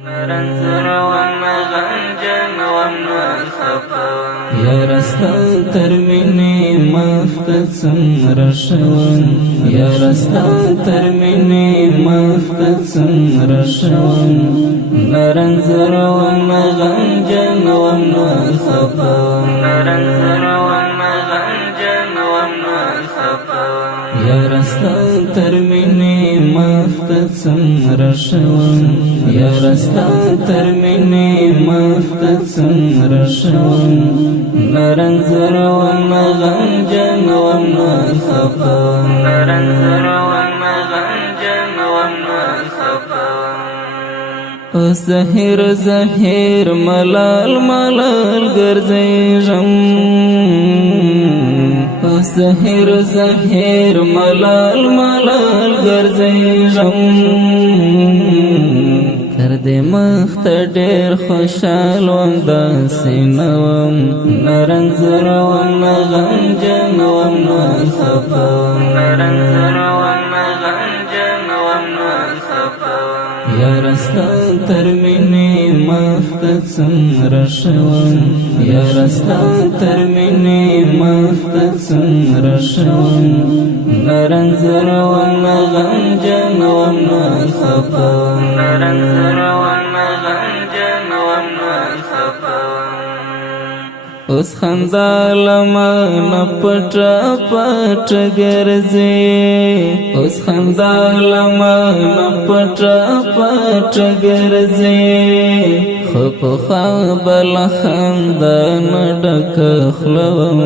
رنزر وما غنجن وما خفا يا رستا ترميني مفتتسم رشوان يا رستا ترميني مفتتسم رشوان رنزر وما غنجن وما خفا رنزر وما غنجن وما خفا يا رستا ترميني مفتتسم رشوان يا رستا ترميني مفتتسم رشوان رنزر وما غنجن وما خفا رنزر وما غنجن وما خفا زهير زهير ملال ملال گرزیجم زهير زهير ملال ملال گرزیجم تر دې مخت ډېر خوشحال وم داسې نه وم رنزر وما غنجن وما خفا رنزر وما غنجن وما خفا يا رستا ترميني مفتتسم رشوان يا رستا ترميني مفتتسم رشوان رنزر وما غنجن وما خفا رنزر وما غنجن وما خفا اوس خندا لمن پټ پټ ګرځي اوس خندا لمن پټ پټ ګرځي خو په خبل خندا نډک خلوم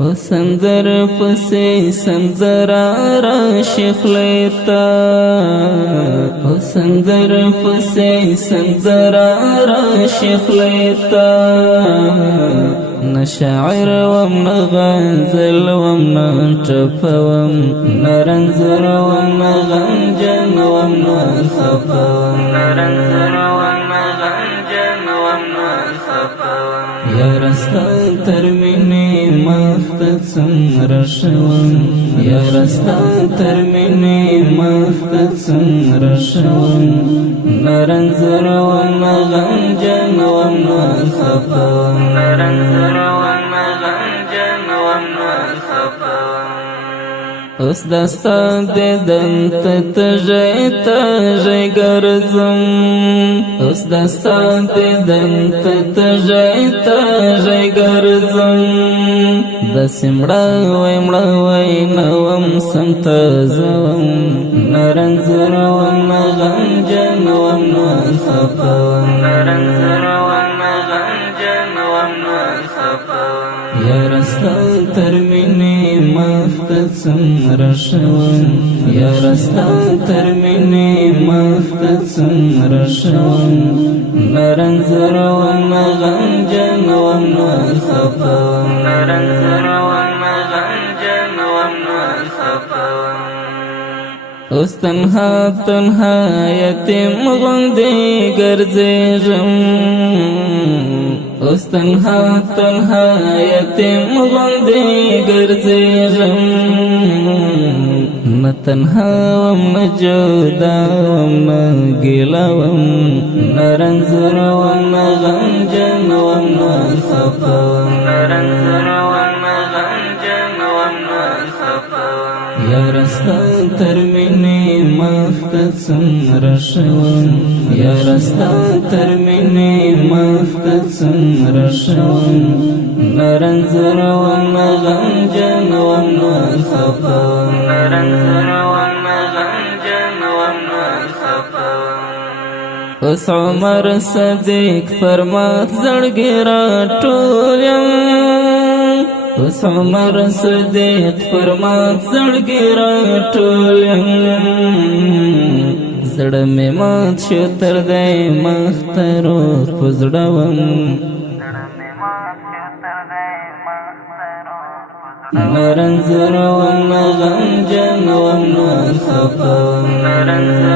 او سندر پسې سندر را شیخ لیتا او سندر پسې سندر را شیخ لیتا نشاعر وم غزل وم ټپوم رنزر وما غنجن وما خفا رنزر وما غنجن وما خفا يا رستا ترميني مفتتسم رشوان يا رستا ترميني مفتتسم رشوان رنزر وما غنجن وما خفا رنزر وما غنجن وما خفا اوس دستا دیدن تجای تجای گرزم اوس دستا دیدن تجای تجای گرزم د سمړه وای نوم سمت زوم رنزر وما غنجن وما خفا رنزر وما غنجن وما خفا يا رستا ترميني مفتتسم رشوان يا رستا ترميني مفتتسم رشوان رنزر وما غنجن وما خفا رنزر وما غنجن وما خفا اوس تنها تنها یتیم غوندې ګرځېږم اوس تنها تنها یتیم غوندې ګرځېږم نه تنها وم نه جدا وم نه ګیله وم رنزر وما غنجن وما خفا رنزر وما غنجن وما خفا يا رستا ترميني مفتتسم رشوان يا رستا ترميني مفتتسم رشوان رنزر وما غنجن وما خفا رنزر وما غنجن وما خفا اوس عمر صدیق فرمات زړګي را ټول یم اوس عمر صدیق فرمات زړګي را ټول یم زړه مې مات شو تر دې مخترو پزړوم رنزر وما غنجن وما خفا رنزر